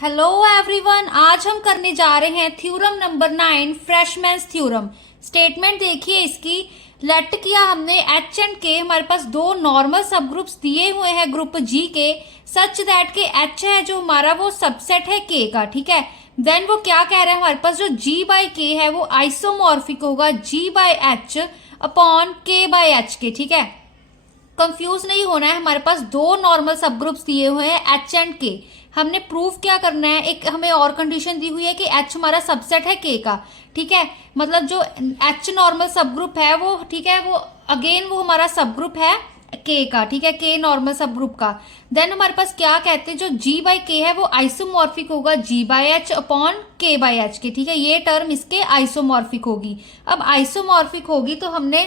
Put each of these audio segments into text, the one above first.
Hello everyone, आज हम करने जा रहे हैं थ्योरम नंबर 9 फ्रेशमैन्स थ्योरम। स्टेटमेंट देखिए इसकी। लेट किया हमने एच एंड के, हमारे पास दो नॉर्मल सब ग्रुप्स दिए हुए हैं ग्रुप जी के, सच दैट के एच है जो हमारा वो सबसेट है के का, ठीक है। देन वो क्या कह रहे हैं, हमारे पास जो जी बाई के है वो आइसोमॉर्फिक होगा जी बाई एच अपॉन के बाई एच के, ठीक है। कंफ्यूज नहीं होना है, हमारे पास दो नॉर्मल सब ग्रुप्स दिए हुए हैं एच एंड के। हमने प्रूफ क्या करना है, एक हमें और कंडीशन दी हुई है कि एच हमारा सबसेट है के का, ठीक है। मतलब जो एच नॉर्मल सब ग्रुप है वो, ठीक है, वो अगेन वो हमारा सब ग्रुप है के का, ठीक है, के नॉर्मल सब ग्रुप का। देन हमारे पास क्या कहते हैं, जो जी बाई के है वो आइसोमॉर्फिक होगा जी बाई एच अपॉन के बाई एच के, ठीक है। ये टर्म इसके आइसोमॉर्फिक होगी। अब आइसोमॉर्फिक होगी तो हमने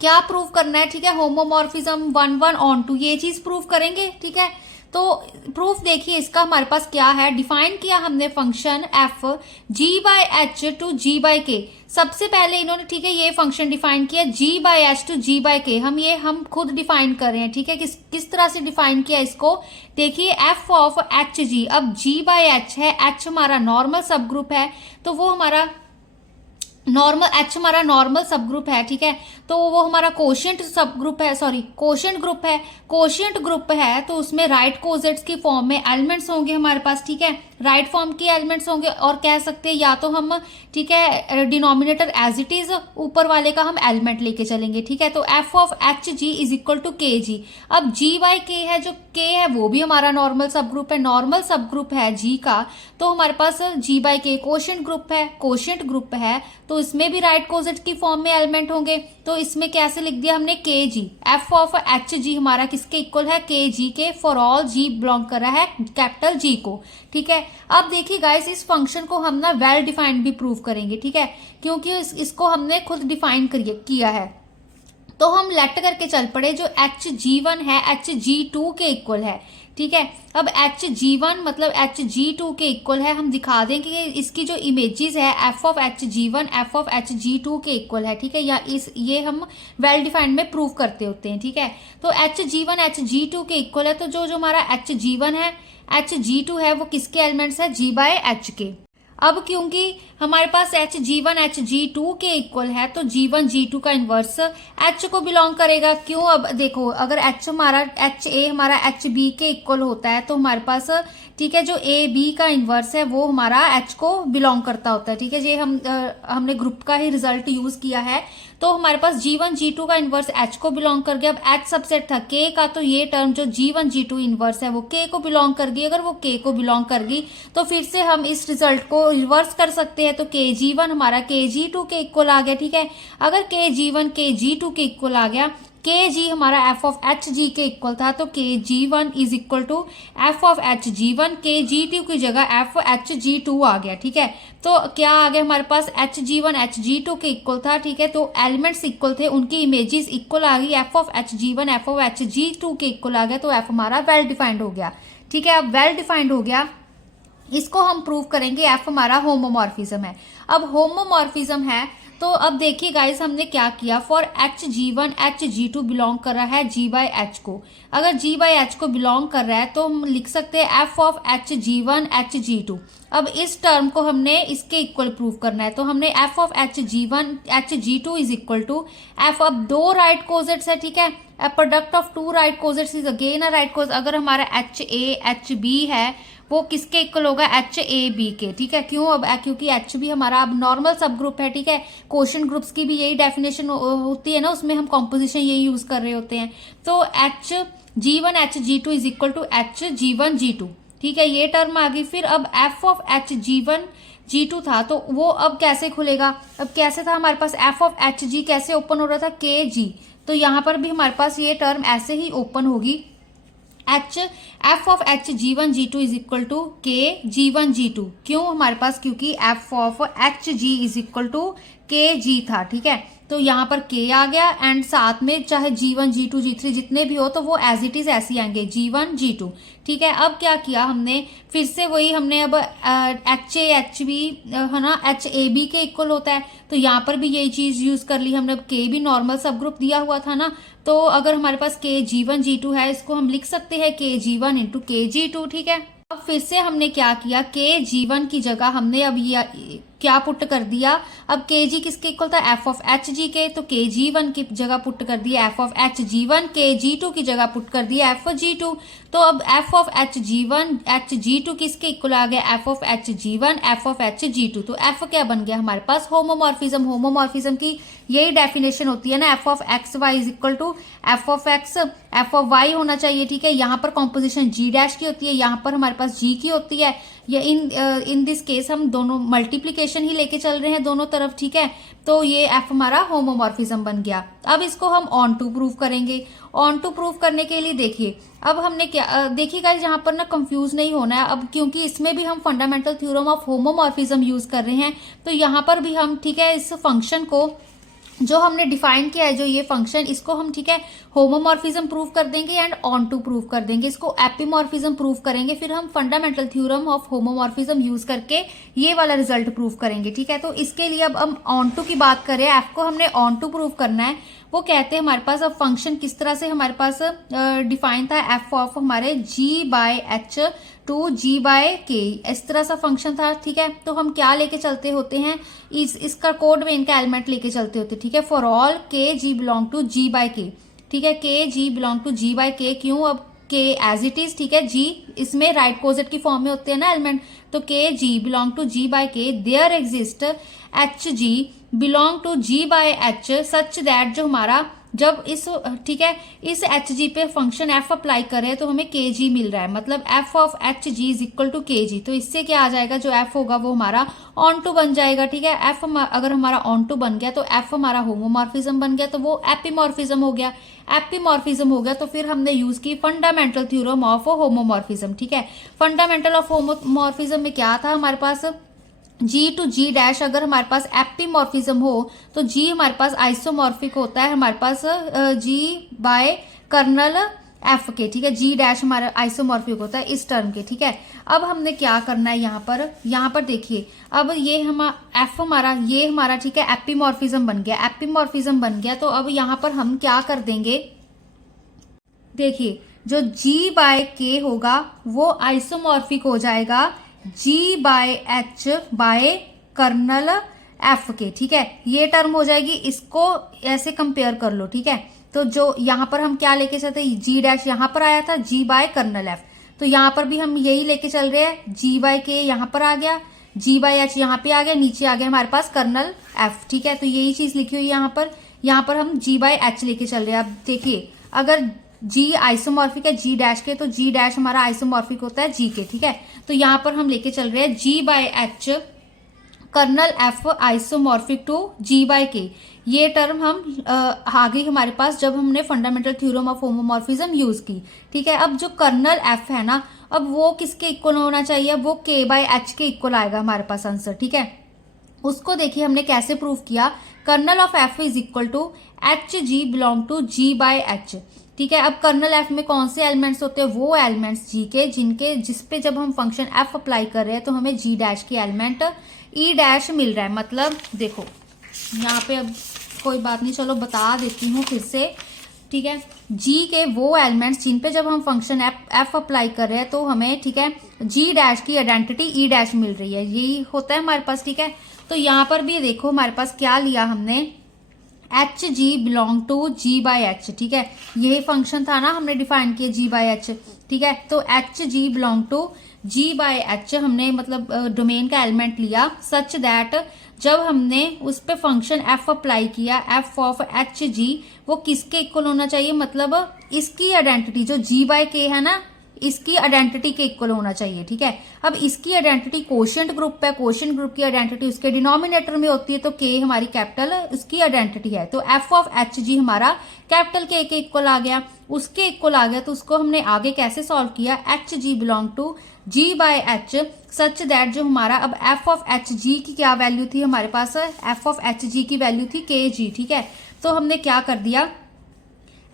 क्या प्रूव करना है, ठीक है, होमोमॉर्फिज्म 1 ऑन 2, ये चीज प्रूव करेंगे, ठीक है। तो प्रूफ देखिए इसका हमारे पास क्या है, डिफाइन किया हमने function f G by H to G by K. सबसे पहले इन्होंने, ठीक है, ये फंक्शन डिफाइन किया G by H to G by K. हम खुद डिफाइन कर रहे हैं, ठीक है। किस तरह से डिफाइन किया इसको, देखिए एफ ऑफ एच जी। अब जी बाई एच है, एच हमारा नॉर्मल सब ग्रुप है, तो वो हमारा एच हमारा नॉर्मल सब ग्रुप है, ठीक है। तो वो हमारा कोशिएंट सब ग्रुप है, सॉरी कोशिएंट ग्रुप है। कोशिएंट ग्रुप है तो उसमें राइट कोजेट्स की फॉर्म में एलिमेंट्स होंगे हमारे पास, ठीक है, राइट फॉर्म के एलिमेंट्स होंगे। और कह सकते हैं या तो हम, ठीक है, डिनोमिनेटर एज इट इज, ऊपर वाले का हम एलिमेंट लेके चलेंगे, ठीक है। तो f of H g is equal to K g. अब जी बाई के है, जो के है वो भी हमारा नॉर्मल सब ग्रुप है, नॉर्मल सब ग्रुप है जी का, तो हमारे पास जी बाई के कोशिएंट ग्रुप है, कोशिएंट ग्रुप है तो इसमें भी राइट कोजेट की फॉर्म में एलिमेंट होंगे। तो इसमें कैसे लिख दिया हमने, के जी। एफ ऑफ एच जी हमारा किसके इक्वल है, के जी के, फॉर ऑल जी बिलोंग कर रहा है कैपिटल जी को, ठीक है। अब देखिए गाइस, इस फंक्शन को हम ना वेल डिफाइंड भी प्रूव करेंगे, ठीक है, क्योंकि इसको हमने खुद डिफाइन किया है। तो हम लेट करके चल पड़े, जो एच जी वन है एच जी टू के इक्वल है, ठीक है। अब एच जी वन मतलब एच जी टू के इक्वल है, हम दिखा दें कि इसकी जो इमेजेस है f of H ji one f of H ji two के इक्वल है, ठीक है। या ये हम वेल डिफाइंड में प्रूव करते होते हैं, ठीक है। तो एच जी वन एच जी टू के इक्वल है, तो जो हमारा एच जी वन है एच जी टू है वो किसके एलिमेंट्स है, जी बाय एच के। अब क्योंकि हमारे पास एच जी वन एच जी टू के इक्वल है तो जी वन जी टू का इन्वर्स एच को बिलोंग करेगा। क्यों, अब देखो, अगर एच ए हमारा एच बी के इक्वल होता है तो हमारे पास, ठीक है, जो ए बी का इन्वर्स है वो हमारा एच को बिलोंग करता होता है, ठीक है। ये हमने ग्रुप का ही रिजल्ट यूज किया है। तो हमारे पास जी वन जी टू का इन्वर्स एच को बिलोंग कर गया। अब एच सबसेट था के का, तो ये टर्म जो जी वन जी टू इन्वर्स है वो के को बिलोंग कर गई। अगर वो के को बिलोंग कर गई तो फिर से हम इस रिजल्ट को रिवर्स कर सकते हैं। तो के जी वन हमारा के जी टू के इक्वल आ गया, ठीक है। अगर के जी वन के जी टू के इक्वल आ गया, के जी हमारा एफ ऑफ एच जी के इक्वल था, तो K ji one is equal to F of H ji one, K G two की जगह एफ एच जी टू आ गया, ठीक है। तो क्या आ गया हमारे पास, एच जी वन एच जी टू के इक्वल था, ठीक है। तो एलिमेंट्स इक्वल थे, उनकी इमेजेस इक्वल आ गई, f of H ji one f of H ji two के इक्वल आ गया, तो एफ हमारा वेल डिफाइंड हो गया, ठीक है। अब वेल डिफाइंड हो गया, इसको हम प्रूव करेंगे, एफ हमारा होमोमॉर्फिज्म है। अब होमोमॉर्फिज्म है तो अब देखिए गाइस, हमने क्या किया, for H ji one H ji two belong कर रहा है जी बाई एच को। अगर जी बाई एच को बिलोंग कर रहा है तो हम लिख सकते हैं f of H ji one H ji two. अब इस टर्म को हमने इसके इक्वल प्रूव करना है, तो हमने F of H ji one H ji two is equal to F. अब दो राइट कोजेट्स है, ठीक है, product of two right cosets is again a right coset. अगर हमारा एच ए एच बी है वो किसके इक्वल होगा, एच ए बी के, ठीक है। क्यों, अब क्योंकि एच बी हमारा अब नॉर्मल सब ग्रुप है, ठीक है। कोशिएंट ग्रुप्स की भी यही डेफिनेशन होती है ना, उसमें हम कॉम्पोजिशन यही यूज कर रहे होते हैं। तो H ji one H ji two is equal to H ji one ji two, ठीक है, ये टर्म आ गई। फिर अब f of H ji one ji two था तो वो अब कैसे खुलेगा, अब कैसे था हमारे पास, एफ ऑफ एच जी कैसे ओपन हो रहा था, के जी, तो यहाँ पर भी हमारे पास ये टर्म ऐसे ही ओपन होगी, H f of H ji one ji two is equal to K ji one ji two. क्यों हमारे पास, क्योंकि f of H g is equal to K g था, ठीक है। तो यहाँ पर के आ गया एंड साथ में चाहे जी वन जी टू जी थ्री जितने भी हो तो वो एज इट इज ऐसे आएंगे, जी वन जी टू, ठीक है। अब क्या किया हमने, फिर से वही हमने अब एच ए एच बी है ना, एच ए बी के इक्वल होता है, तो यहाँ पर भी यही चीज यूज कर ली हमने। अब के भी नॉर्मल सब ग्रुप दिया हुआ था ना, तो अगर हमारे पास के जी वन जी टू है, इसको हम लिख सकते हैं के जी वन इंटू के जी टू, ठीक है। अब फिर से हमने क्या किया, के जी1 की जगह हमने अब ये क्या पुट कर दिया, अब के जी किसके इक्वल था, एफ ऑफ एच जी के, तो के जी वन की जगह पुट कर दिया F of H ji one, K G two की जगह पुट कर दिया एफ जी टू। तो अब f of H ji one H ji two किसके इक्वल आ गया, f of H ji one f of H ji two. तो एफ क्या बन गया हमारे पास, होमोमॉर्फिज्म। होमोमॉर्फिज्म की यही डेफिनेशन होती है ना, f of x y is equal to F of x f of y होना चाहिए। ठीक है, यहाँ पर कॉम्पोजिशन जी डैश की होती है, यहाँ पर हमारे पास जी की होती है। या इन दिस केस हम दोनों मल्टीप्लीकेशन ही लेके चल रहे हैं दोनों तरफ। ठीक है, तो ये एफ हमारा होमोमॉर्फिज्म बन गया। अब इसको हम ऑन टू प्रूव करेंगे। ऑन टू प्रूव करने के लिए देखिए, अब हमने क्या देखिए गाइस, यहाँ पर ना कंफ्यूज नहीं होना है अब, क्योंकि इसमें भी हम fundamental theorem of homomorphism use कर रहे हैं। तो यहाँ पर भी हम, ठीक है, इस फंक्शन को जो हमने डिफाइन किया है, जो ये फंक्शन, इसको हम, ठीक है, होमोमॉर्फिज्म प्रूव कर देंगे एंड ऑन टू प्रूव कर देंगे, इसको एपिमॉर्फिज्म प्रूव करेंगे, फिर हम fundamental theorem of homomorphism use करके ये वाला रिजल्ट प्रूव करेंगे। ठीक है, तो इसके लिए अब हम ऑन टू की बात करें, एफ को हमने ऑन टू प्रूव करना है। वो कहते हैं हमारे पास अब फंक्शन किस तरह से हमारे पास डिफाइन था, एफ ऑफ हमारे G by H to G by K, इस तरह सा फंक्शन था। ठीक है, तो हम क्या लेके चलते होते हैं, इसका कोड में इनका एलिमेंट लेके चलते होते हैं। ठीक है, फॉर ऑल के g belong to G by K. ठीक है, के g belong to G by के, क्यों, अब के एज इट इज, ठीक है, जी इसमें राइट कोजेट की फॉर्म में होते हैं ना एलिमेंट, तो K g belong to G by K, there exist H g belong to G by H such that, जो हमारा जब इस, ठीक है, इस एच जी पे फंक्शन एफ अप्लाई करें तो हमें के जी मिल रहा है, मतलब f of H g is equal to K g. तो इससे क्या आ जाएगा, जो एफ होगा वो हमारा ऑन टू बन जाएगा। ठीक है, एफ अगर हमारा ऑन टू बन गया तो एफ हमारा होमोमॉर्फिज्म बन गया, तो वो एपिमॉर्फिज्म हो गया। एपिमॉर्फिज्म हो गया तो फिर हमने यूज की फंडामेंटल थ्योरम ऑफ होमोमॉर्फिज्म। ठीक है, फंडामेंटल ऑफ होमोमॉर्फिज्म में क्या था हमारे पास, जी टू जी डैश अगर हमारे पास एपिमॉर्फिज्म हो तो जी हमारे पास आइसोमॉर्फिक होता है हमारे पास जी बाय कर्नल एफ के। ठीक है, जी डैश हमारा आइसोमॉर्फिक होता है इस टर्म के। ठीक है, अब हमने क्या करना है यहाँ पर देखिए, अब ये एफ हमारा, ये हमारा, ठीक है, एपिमॉर्फिज्म बन गया। एपिमॉर्फिज्म बन गया तो अब यहाँ पर हम क्या कर देंगे, देखिए, जो जी बाय के होगा वो आइसोमॉर्फिक हो जाएगा G by H by kernel F K. ठीक है, ये टर्म हो जाएगी, इसको ऐसे कंपेयर कर लो। ठीक है, तो जो यहाँ पर हम क्या लेके चलते, जी डैश यहाँ पर आया था जी बाय कर्नल एफ, तो यहाँ पर भी हम यही लेके चल रहे हैं, जी बाय के यहाँ पर आ गया, जी बाय एच यहाँ पे आ गया, नीचे आ गया हमारे पास कर्नल एफ। ठीक है, तो यही चीज लिखी हुई यहाँ पर हम जी बाय एच लेके चल रहे हैं। अब देखिए, अगर जी आइसोमॉर्फिक है जी डैश के, तो जी डैश हमारा आइसोमॉर्फिक होता है जी के। ठीक है, तो यहाँ पर हम लेके चल रहे हैं G by H kernel F isomorphic to G by K. ये टर्म हम आ गई हमारे पास जब हमने fundamental theorem of homomorphism use की। ठीक है, अब जो कर्नल एफ है ना, अब वो किसके इक्वल होना चाहिए, वो के बाय एच के इक्वल आएगा हमारे पास आंसर। ठीक है, उसको देखिए हमने कैसे प्रूव किया, kernel of f is equal to H g belong to G by H. ठीक है, अब कर्नल एफ में कौन से एलिमेंट्स होते हैं, वो एलिमेंट्स जी के जिसपे जब हम फंक्शन एफ अप्लाई कर रहे हैं तो हमें जी डैश के एलिमेंट ई डैश मिल रहा है। मतलब देखो यहाँ पे, अब कोई बात नहीं, चलो बता देती हूँ फिर से। ठीक है, जी के वो एलिमेंट्स जिन पे जब हम फंक्शन एफ अप्लाई कर रहे हैं तो हमें, ठीक है, जी डैश की आइडेंटिटी ई डैश मिल रही है, यही होता है हमारे पास। ठीक है, तो यहाँ पर भी देखो हमारे पास क्या लिया हमने, H g belong to G by H. ठीक है, यही फंक्शन था ना हमने डिफाइन किया जी बाय एच। ठीक है, तो H g belong to G by H हमने मतलब डोमेन का एलिमेंट लिया सच दैट जब हमने उस पे फंक्शन एफ अप्लाई किया, एफ ऑफ एच जी वो किसके इक्वल होना चाहिए, मतलब इसकी आइडेंटिटी जो जी बाय के है ना, इसकी आइडेंटिटी के इक्वल होना चाहिए। ठीक है, अब इसकी आइडेंटिटी कोशिएंट ग्रुप है, कोशिएंट ग्रुप की आइडेंटिटी उसके डिनोमिनेटर में होती है, तो के हमारी कैपिटल उसकी आइडेंटिटी है, तो एफ ऑफ एच जी हमारा कैपिटल के इक्वल आ गया, उसके इक्वल आ गया। तो उसको हमने आगे कैसे सॉल्व किया, H g belong to G by H such that जो हमारा अब एफ ऑफ एच जी की क्या वैल्यू थी हमारे पास, एफ ऑफ एच जी की वैल्यू थी के जी। ठीक है, तो हमने क्या कर दिया,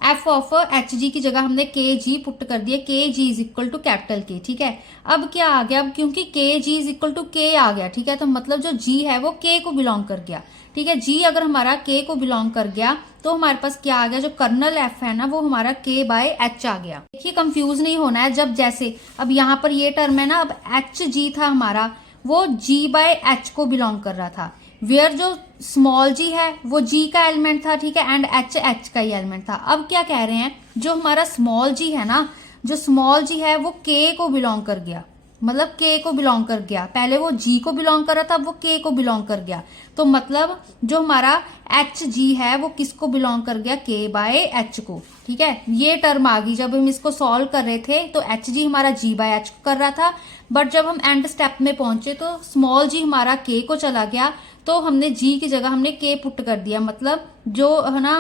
एफ ऑफ एच जी की जगह हमने के जी पुट कर दिया, के जी इज इक्वल टू कैपिटल के। ठीक है, अब क्या आ गया, अब क्योंकि के जी इज इक्वल टू के आ गया, ठीक है, तो मतलब जो जी है वो के को बिलोंग कर गया। ठीक है। जी अगर हमारा के को बिलोंग कर गया तो हमारे पास क्या आ गया, जो कर्नल एफ है ना वो हमारा के बाय एच आ गया। देखिए कंफ्यूज नहीं होना है, जब जैसे अब यहाँ पर ये टर्म है ना, अब एच जी था हमारा, वो जी बाय एच को बिलोंग कर रहा था, वेयर जो स्मॉल जी है वो जी का एलिमेंट था, ठीक है, एंड एच एच का ही एलिमेंट था। अब क्या कह रहे हैं, जो हमारा स्मॉल जी है ना, जो स्मॉल जी है वो के को बिलोंग कर गया, मतलब के को बिलोंग कर गया, पहले वो जी को बिलोंग कर रहा था, वो के को बिलोंग कर गया, तो मतलब जो हमारा एच जी है वो किसको बिलोंग कर गया, के बाय एच को, ठीक है। ये टर्म आ गई, जब हम इसको सॉल्व कर रहे थे तो एच जी हमारा जी बाय एच कर रहा था, बट जब हम एंड स्टेप में पहुंचे तो स्मॉल जी हमारा के को चला गया, तो हमने जी की जगह हमने के पुट कर दिया, मतलब जो है ना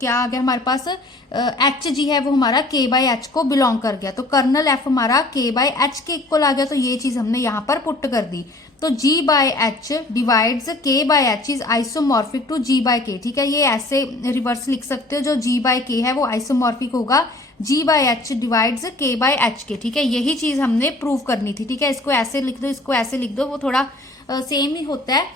क्या आ गया हमारे पास, एच जी है वो हमारा के बाय एच को बिलोंग कर गया, तो कर्नल एफ हमारा के बाय एच के इक्वल आ गया, तो ये चीज हमने यहाँ पर पुट कर दी। तो G by H divides K by H is isomorphic to G by K, ठीक है, ये ऐसे रिवर्स लिख सकते हो, जो जी बाय के है वो आइसोमॉर्फिक होगा जी by H divides K by H के, ठीक है, यही चीज हमने प्रूव करनी थी, ठीक है। इसको ऐसे लिख दो, इसको ऐसे लिख दो, वो थोड़ा सेम ही होता है,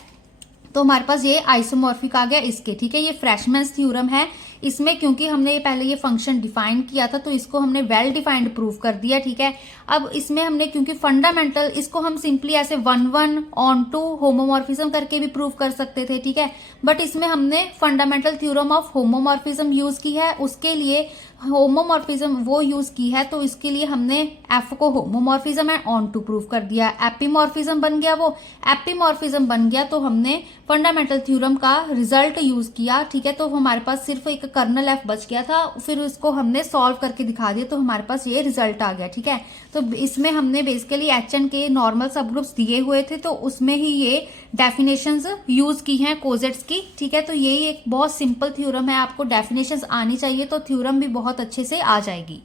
तो हमारे पास ये आइसोमॉर्फिक आ गया इसके, ठीक है। ये फ्रेशमैन्स थ्योरम है, इसमें क्योंकि हमने पहले ये फंक्शन डिफाइन किया था तो इसको हमने वेल डिफाइंड प्रूव कर दिया, ठीक है। अब इसमें हमने क्योंकि फंडामेंटल, इसको हम सिंपली ऐसे 1-1 ऑन टू होमोमॉर्फिज्म करके भी प्रूव कर सकते थे, ठीक है, बट इसमें हमने fundamental theorem of homomorphism use की है, उसके लिए होमोमॉर्फिज्म वो यूज की है, तो इसके लिए हमने एफ को होमोमॉर्फिज्म एंड ऑन टू प्रूव कर दिया, एपीमॉर्फिज्म बन गया, वो एपीमॉर्फिज्म बन गया, तो हमने फंडामेंटल थ्योरम का रिजल्ट यूज किया, ठीक है। तो हमारे पास सिर्फ एक कर्नल एफ बच गया था, फिर उसको हमने सॉल्व करके दिखा दिया, तो हमारे पास ये रिजल्ट आ गया, ठीक है। तो इसमें हमने बेसिकली एच एन के नॉर्मल सब ग्रुप्स दिए हुए थे, तो उसमें ही ये डेफिनेशंस यूज की हैं कोजेट्स की, ठीक है। तो यही एक बहुत सिंपल थ्योरम है, आपको डेफिनेशंस आनी चाहिए तो थ्योरम भी बहुत अच्छे से आ जाएगी।